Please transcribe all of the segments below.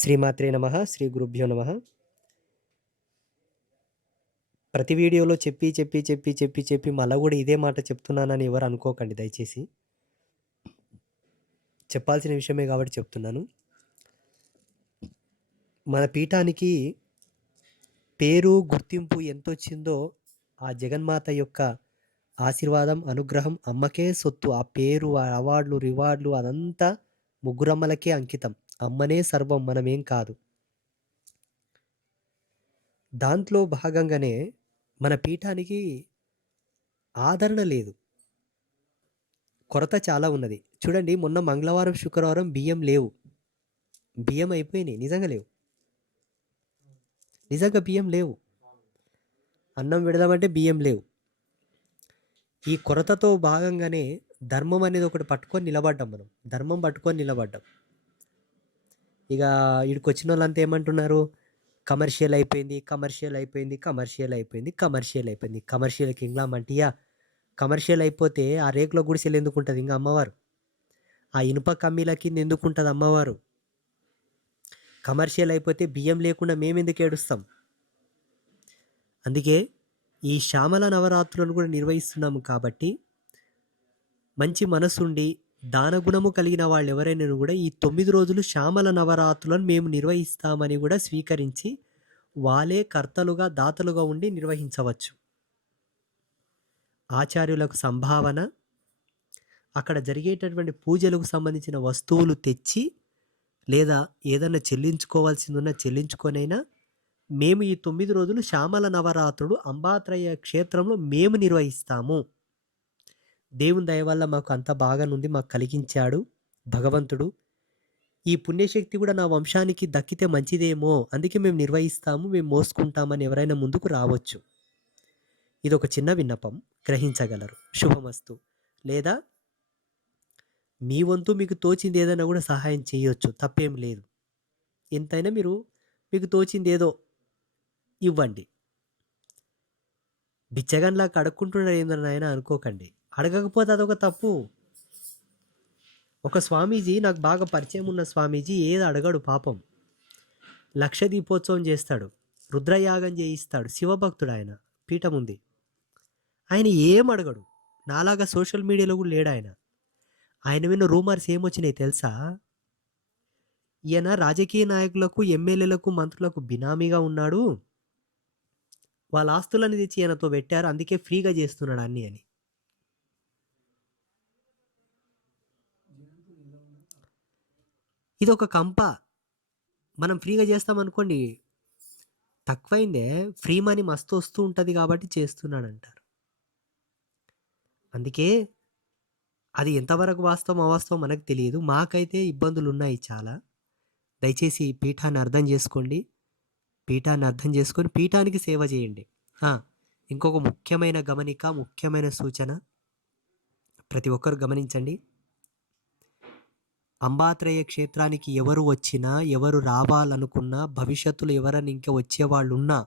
శ్రీమాత్రే నమః. శ్రీ గురుభ్యో నమః. ప్రతి వీడియోలో చెప్పి మళ్ళా గూడా ఇదే మాట చెప్తున్నానని ఎవరు అనుకోకండి దయచేసి. చెప్పాల్సిన విషయమే కాబట్టి చెప్తున్నాను. మన పీఠానికి పేరు, గుర్తింపు ఎంతొచ్చిందో ఆ జగన్మాత యొక్క ఆశీర్వాదం, అనుగ్రహం అమ్మకే సొత్తు. ఆ పేరు, ఆ అవార్డులు, రివార్డులు అదంతా ముగ్గురమ్మలకే అంకితం. అమ్మనే సర్వం, మనమేం కాదు. దాంట్లో భాగంగానే మన పీఠానికి ఆదరణ లేదు. కొరత చాలా ఉన్నది. చూడండి, మొన్న మంగళవారం, శుక్రవారం బియ్యం లేవు. బియ్యం అయిపోయినాయి. నిజంగా లేవు. నిజంగా బియ్యం లేవు. అన్నం పెడదామంటే బియ్యం లేవు. ఈ కొరతతో భాగంగానే ధర్మం అనేది ఒకటి పట్టుకొని నిలబడ్డాం మనం. ధర్మం పట్టుకొని నిలబడ్డాం. ఇక ఈడికొచ్చిన వాళ్ళంతా ఏమంటున్నారు? కమర్షియల్ అయిపోయింది, కమర్షియల్ అయిపోయింది, కమర్షియల్ అయిపోయింది, కమర్షియల్ అయిపోయింది. Commercial Kingdom అంటియా. కమర్షియల్ అయిపోతే ఆ రేకుల గుడిసెలు ఎందుకు ఉంటుంది ఇంకా అమ్మవారు? ఆ ఇనుప కమ్మీల కింద ఎందుకు ఉంటుంది అమ్మవారు? కమర్షియల్ అయిపోతే బియ్యం లేకుండా మేమెందుకు ఏడుస్తాం? అందుకే ఈ శ్యామల నవరాత్రులను కూడా నిర్వహిస్తున్నాము కాబట్టి మంచి మనసుండి దానగుణము కలిగిన వాళ్ళు ఎవరైనా కూడా ఈ 9 రోజులు శ్యామల నవరాత్రులను మేము నిర్వహిస్తామని కూడా స్వీకరించి వాళ్ళే కర్తలుగా, దాతలుగా ఉండి నిర్వహించవచ్చు. ఆచార్యులకు సంభావన, అక్కడ జరిగేటటువంటి పూజలకు సంబంధించిన వస్తువులు తెచ్చి లేదా ఏదైనా చెల్లించుకోవాల్సిందున్నా చెల్లించుకొనైనా మేము ఈ 9 రోజులు శ్యామల నవరాత్రులు అంబాత్రయ క్షేత్రంలో మేము నిర్వహిస్తాము. దేవుని దయ వల్ల మాకు అంత బాగానుంది, మాకు కలిగించాడు భగవంతుడు. ఈ పుణ్యశక్తి కూడా నా వంశానికి దక్కితే మంచిదేమో, అందుకే మేము నిర్వహిస్తాము, మేము మోసుకుంటామని ఎవరైనా ముందుకు రావచ్చు. ఇది ఒక చిన్న విన్నపం, గ్రహించగలరు. శుభమస్తు. లేదా మీ వంతు మీకు తోచింది ఏదైనా కూడా సహాయం చేయొచ్చు, తప్పేం లేదు. ఎంతైనా మీకు తోచింది ఏదో ఇవ్వండి. బిచ్చగన్లా అడుక్కుంటున్నారు ఏందని ఆయన అనుకోకండి. అడగకపోతే అదొక తప్పు. ఒక స్వామీజీ, నాకు బాగా పరిచయం ఉన్న స్వామీజీ, ఏది అడగడు పాపం. లక్ష దీపోత్సవం చేస్తాడు, రుద్రయాగం చేయిస్తాడు, శివభక్తుడు ఆయన. పీఠం ఉంది. ఆయన ఏం అడగడు. నాలాగా సోషల్ మీడియాలో కూడా లేడు ఆయన. ఆయన మీద రూమర్స్ ఏమొచ్చినాయి తెలుసా? ఈయన రాజకీయ నాయకులకు, ఎమ్మెల్యేలకు, మంత్రులకు బినామీగా ఉన్నాడు, వాళ్ళ ఆస్తులను తెచ్చి ఈయనతో పెట్టారు, అందుకే ఫ్రీగా చేస్తున్నాడు అన్నీ అని. ఇది ఒక కంప. మనం ఫ్రీగా చేస్తామనుకోండి, తక్కువైందే, ఫ్రీ మనీ మస్తు వస్తూ ఉంటుంది కాబట్టి చేస్తున్నాడు అంటారు. అందుకే అది ఎంతవరకు వాస్తవం అవాస్తవం మనకు తెలియదు. మాకైతే ఇబ్బందులు ఉన్నాయి చాలా. దయచేసి ఈ పీఠాన్ని అర్థం చేసుకోండి. పీఠాన్ని అర్థం చేసుకొని పీఠానికి సేవ చేయండి. ఇంకొక ముఖ్యమైన గమనిక, ముఖ్యమైన సూచన ప్రతి ఒక్కరు గమనించండి. అంబాత్రేయ క్షేత్రానికి ఎవరు వచ్చినా, ఎవరు రావాలనుకున్నా, భవిష్యత్తులో ఎవరైనా ఇంకా వచ్చేవాళ్ళున్నా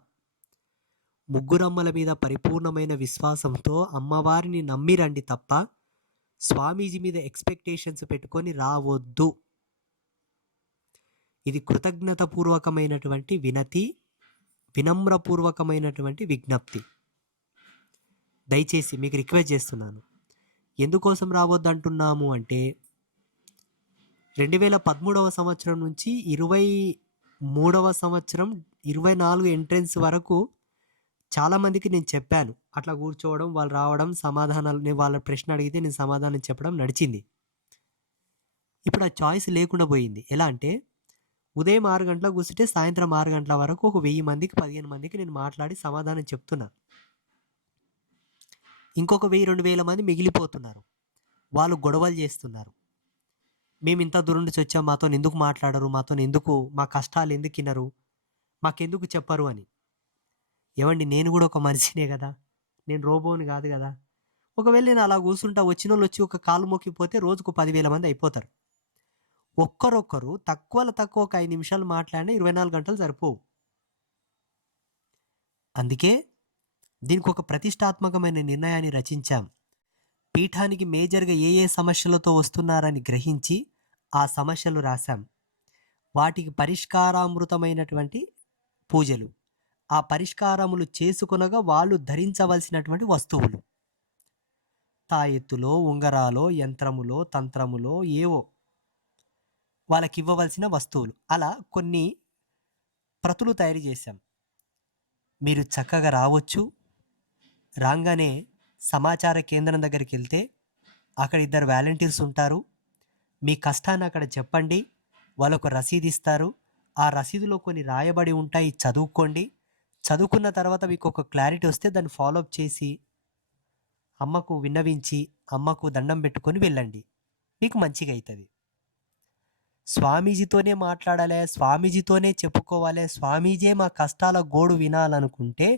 ముగ్గురమ్మల మీద పరిపూర్ణమైన విశ్వాసంతో అమ్మవారిని నమ్మిరండి తప్ప స్వామీజీ మీద ఎక్స్పెక్టేషన్స్ పెట్టుకొని రావద్దు. ఇది కృతజ్ఞతాపూర్వకమైనటువంటి వినతి, వినమ్రపూర్వకమైనటువంటి విజ్ఞప్తి. దయచేసి మీకు రిక్వెస్ట్ చేస్తున్నాను. ఎందుకోసం రావద్దంటున్నాము అంటే 2013వ సంవత్సరం నుంచి 23వ సంవత్సరం 24 ఎంట్రెన్స్ వరకు చాలామందికి నేను చెప్పాను. అట్లా కూర్చోవడం, వాళ్ళు రావడం, సమాధానాలు, నేను వాళ్ళ ప్రశ్న అడిగితే నేను సమాధానం చెప్పడం నడిచింది. ఇప్పుడు ఆ చాయిస్ లేకుండా పోయింది. ఎలా అంటే ఉదయం 6 గంటలకు కూర్చుంటే సాయంత్రం 6 గంటల వరకు ఒక 1000 మందికి, 15 మందికి నేను మాట్లాడి సమాధానం చెప్తున్నా. ఇంకొక 1000-2000 మంది మిగిలిపోతున్నారు. వాళ్ళు గొడవలు చేస్తున్నారు. మేము ఇంత దూరం నుంచి వచ్చాం, మాతో ఎందుకు మాట్లాడరు, మాతో ఎందుకు, మా కష్టాలు ఎందుకు వినరు, మాకెందుకు చెప్పరు అని. ఏమండి, నేను కూడా ఒక మనిషినే కదా, నేను రోబోని కాదు కదా. ఒకవేళ నేను అలా కూర్చుంటా, వచ్చిన వాళ్ళు వచ్చి ఒక కాలు మొక్కిపోతే రోజుకు 10,000 మంది అయిపోతారు. ఒక్కరొక్కరు తక్కువలో తక్కువ ఒక 5 నిమిషాలు మాట్లాడినా 24 గంటలు సరిపోవు. అందుకే దీనికి ఒక ప్రతిష్టాత్మకమైన నిర్ణయాన్ని రచించాం. పీఠానికి మేజర్గా ఏ సమస్యలతో వస్తున్నారని గ్రహించి ఆ సమస్యలు రాశాం. వాటికి పరిష్కారామృతమైనటువంటి పూజలు. ఆ పరిష్కారములు చేసుకొనగా వాళ్ళు ధరించవలసినటువంటి వస్తువులు. తాయెత్తులో, ఉంగరాలో, యంత్రములో, తంత్రములో ఏవో వాళ్ళకివ్వవలసిన వస్తువులు. అలా కొన్ని ప్రతులు తయారు చేశాం. మీరు చక్కగా రావచ్చు. రాగానే సమాచార కేంద్రం దగ్గరికి వెళ్తే అక్కడ 2 వాలంటీర్స్ ఉంటారు. మీ కష్టాన్ని అక్కడ చెప్పండి. వాళ్ళొక రసీదు ఇస్తారు. ఆ రసీదులో కొన్ని రాయబడి ఉంటాయి, చదువుకోండి. చదువుకున్న తర్వాత మీకు ఒక క్లారిటీ వస్తే దాన్ని ఫాలో అప్ చేసి అమ్మకు విన్నవించి అమ్మకు దండం పెట్టుకొని వెళ్ళండి. మీకు మంచిగా అవుతుంది. స్వామీజీతోనే మాట్లాడాలి, స్వామీజీతోనే చెప్పుకోవాలి, స్వామీజీ మా కష్టాల గోడు వినాలనుకుంటే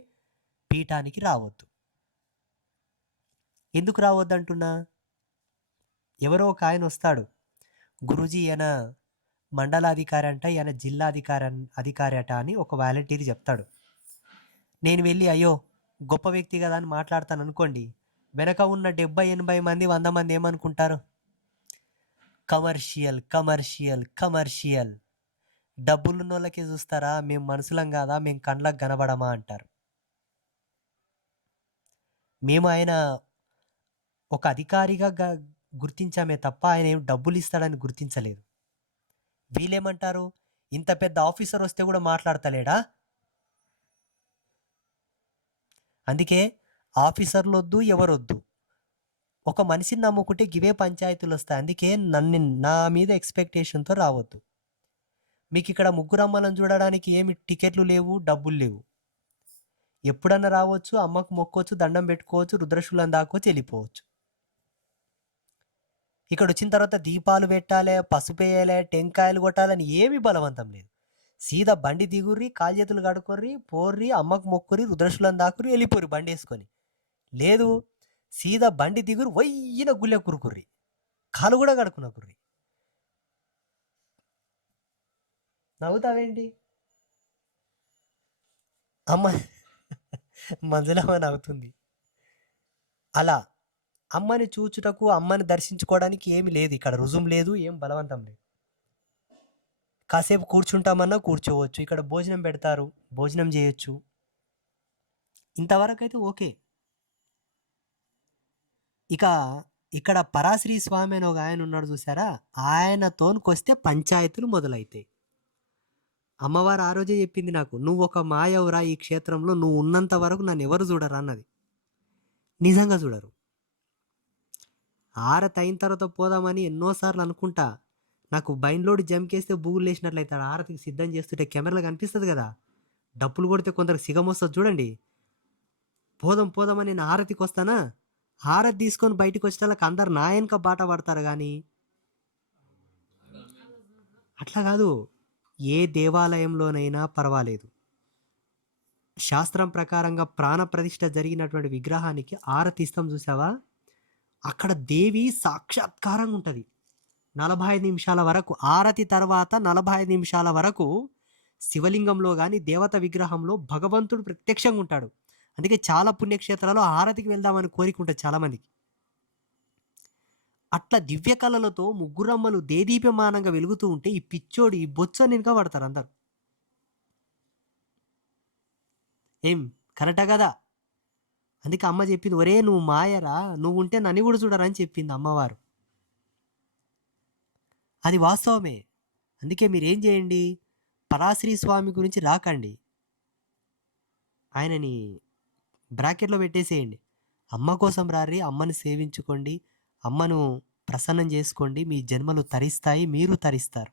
పీఠానికి రావద్దు. ఎందుకు రావద్దంటున్నా? ఎవరో ఒక ఆయన వస్తాడు, గురూజీ ఈయన మండలాధికారి అంట, ఈయన అధికారి అట అని ఒక వాలంటీర్ చెప్తాడు. నేను వెళ్ళి అయ్యో గొప్ప వ్యక్తి కదా అని మాట్లాడతాను అనుకోండి, వెనక ఉన్న 70-80 మంది 100 మంది ఏమనుకుంటారు? కమర్షియల్ కమర్షియల్ కమర్షియల్, డబ్బులున్న వాళ్ళకే చూస్తారా, మేము మనుషులం కాదా, మేము కండ్లకు కనబడమా అంటారు. మేము ఆయన ఒక అధికారిగా గుర్తించామే తప్ప ఆయన ఏం డబ్బులు ఇస్తాడని గుర్తించలేదు. వీళ్ళేమంటారు, ఇంత పెద్ద ఆఫీసర్ వస్తే కూడా మాట్లాడతలేడా? అందుకే ఆఫీసర్లు వద్దు, ఎవరొద్దు. ఒక మనిషిని నమ్ముకుంటే గివే పంచాయతీలు వస్తాయి. అందుకే నా మీద ఎక్స్పెక్టేషన్తో రావద్దు. మీకు ఇక్కడ ముగ్గురు అమ్మలను చూడడానికి ఏమి టికెట్లు లేవు, డబ్బులు లేవు. ఎప్పుడన్నా రావచ్చు, అమ్మకు మొక్కోవచ్చు, దండం పెట్టుకోవచ్చు, రుద్రశూలం దాకోవచ్చు, వెళ్ళిపోవచ్చు. ఇక్కడ వచ్చిన తర్వాత దీపాలు పెట్టాలి, పసుపు వేయాలి, టెంకాయలు కొట్టాలని ఏమి బలవంతం లేదు. సీదా బండి దిగుర్రి, కాలు చేతులు కడుక్కొర్రి, పోర్రి, అమ్మకు మొక్కురి, రుద్రశూలం దాకురి, వెళ్ళిపోర్రి బండి వేసుకొని. లేదు, సీదా బండి దిగురు, వయ్యిన గుళ్ళె కురుకుర్రి, కాలు కూడా కడుక్కునకుర్రి. నవ్వుతావేంటి? అమ్మ మంజులమ్మ నవ్వుతుంది. అలా అమ్మని చూచుటకు, అమ్మని దర్శించుకోవడానికి ఏమి లేదు ఇక్కడ, రుజుం లేదు, ఏం బలవంతం లేదు. కాసేపు కూర్చుంటామన్నా కూర్చోవచ్చు, ఇక్కడ భోజనం పెడతారు, భోజనం చేయొచ్చు. ఇంతవరకు అయితే ఓకే. ఇక ఇక్కడ పరాశ్రీ స్వామి అని ఒక ఆయన ఉన్నాడు చూసారా, ఆయనతోనికొస్తే పంచాయతీలు మొదలైతాయి. అమ్మవారు ఆ రోజే చెప్పింది నాకు, నువ్వు ఒక మాయవురా ఈ క్షేత్రంలో, నువ్వు ఉన్నంత వరకు నన్ను ఎవరు చూడరా అన్నది. నిజంగా చూడరు. ఆరతి అయిన తర్వాత పోదామని ఎన్నోసార్లు అనుకుంటా, నాకు బైన్లోడ్ జంకేస్తే బూగులు లేచినట్లయితే ఆరతికి సిద్ధం చేస్తుంటే కెమెరాలో కనిపిస్తుంది కదా, డప్పులు కొడితే కొందరికి సిగం వస్తుంది చూడండి. పోదామని నేను ఆరతికి వస్తానా, ఆరతి తీసుకొని బయటకు వచ్చేటోళ్ళకి అందరు నా వెనక బాట పడతారు. కానీ అట్లా కాదు. ఏ దేవాలయంలోనైనా పర్వాలేదు, శాస్త్రం ప్రకారంగా ప్రాణప్రతిష్ఠ జరిగినటువంటి విగ్రహానికి ఆరతి ఇస్తాం చూసావా, అక్కడ దేవి సాక్షాత్కారంగా ఉంటుంది. 45 నిమిషాల వరకు, ఆరతి తర్వాత 45 నిమిషాల వరకు శివలింగంలో కానీ దేవత విగ్రహంలో భగవంతుడు ప్రత్యక్షంగా ఉంటాడు. అందుకే చాలా పుణ్యక్షేత్రాల్లో ఆరతికి వెళ్దామని కోరిక ఉంటుంది చాలామందికి. అట్లా దివ్య కళలతో ముగ్గురమ్మలు దేదీప్యమానంగా వెలుగుతూ ఉంటే ఈ పిచ్చోడు, ఈ బొచ్చ నినక పడతారు అందరు. ఏం కరెక్టా కదా? అందుకే అమ్మ చెప్పింది, ఒరే నువ్వు మాయరా, నువ్వు ఉంటే నన్ను కూడా చూడరా అని చెప్పింది అమ్మవారు. అది వాస్తవమే. అందుకే మీరేం చేయండి, పరాశ్రీ స్వామి గురించి రాకండి, ఆయనని బ్రాకెట్లో పెట్టేసేయండి. అమ్మ కోసం రారి, అమ్మని సేవించుకోండి, అమ్మను ప్రసన్నం చేసుకోండి. మీ జన్మలు తరిస్తాయి, మీరు తరిస్తారు.